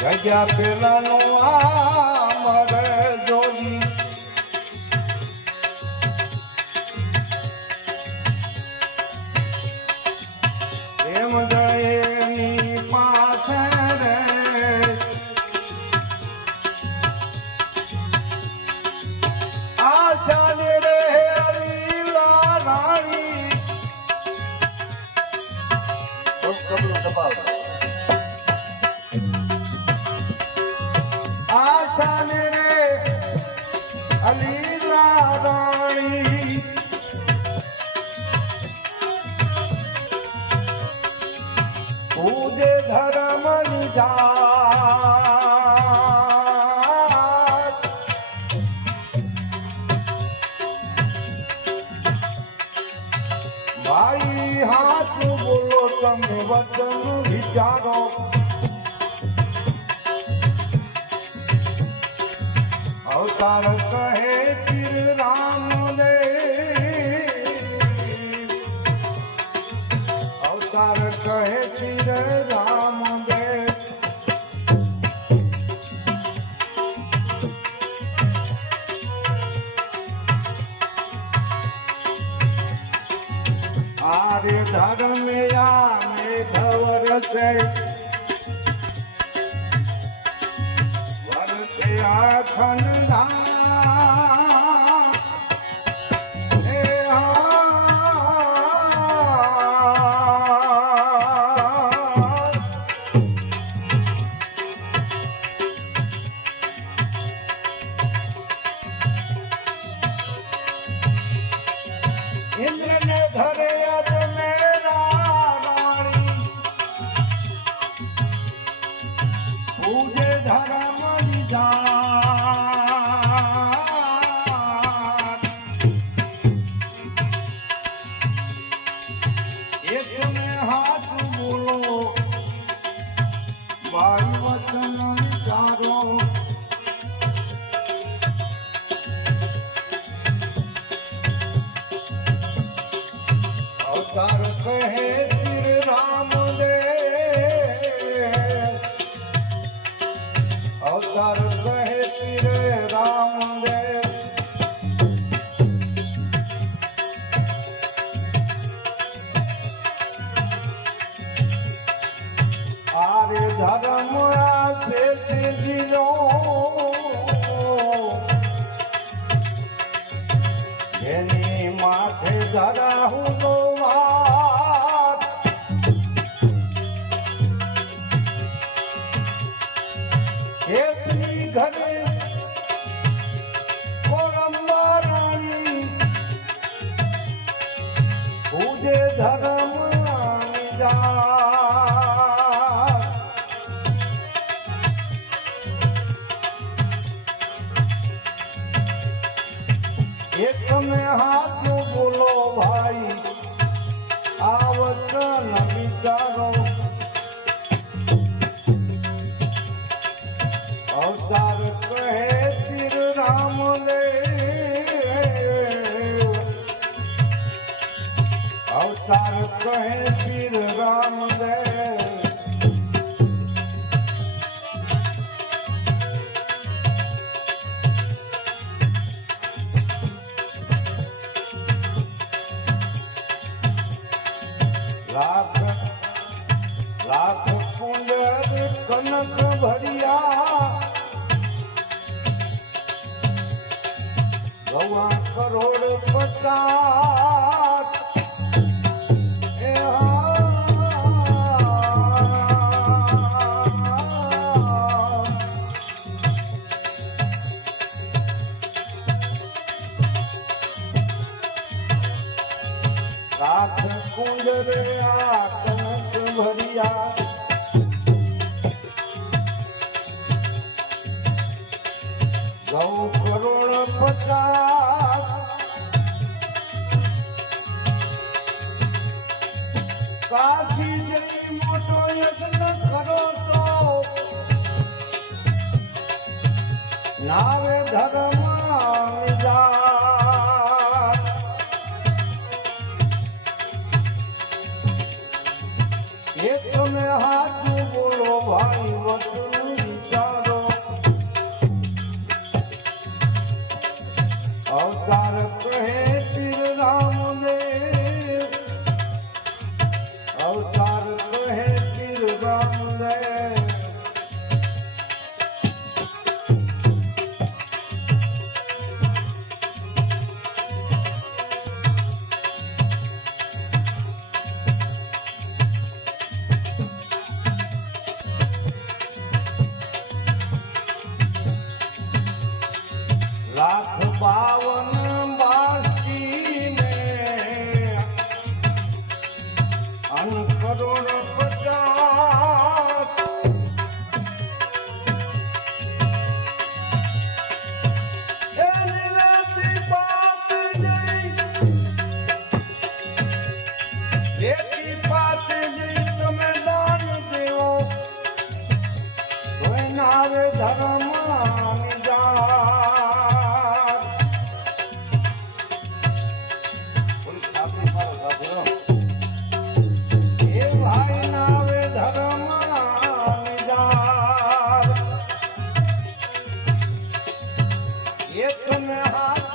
જગ્યા પેલાનો આ મરે જોઈ. એમ જયની પાછળ રે આશાને રે રાણી પૂજે ધર્મ નિજાત ભાઈ હાથ બોલો તમે વચન વિચારો અવતાર મેઘ વરસે વરસે આખંડ હાથ બોલો વાયુ વચન એટલી ઘરે કોરંબારાણી પૂજે ધર્મ જા એક અવતાર કહે તીર રામ લે. અવતાર કહે તીર રામ લે. કરોડ પચાસ. લાખ કુંડ રે આ કનક ભરિયા. ગૌ કરોડ પચાસ. નાવે ધર્મ એક હાથ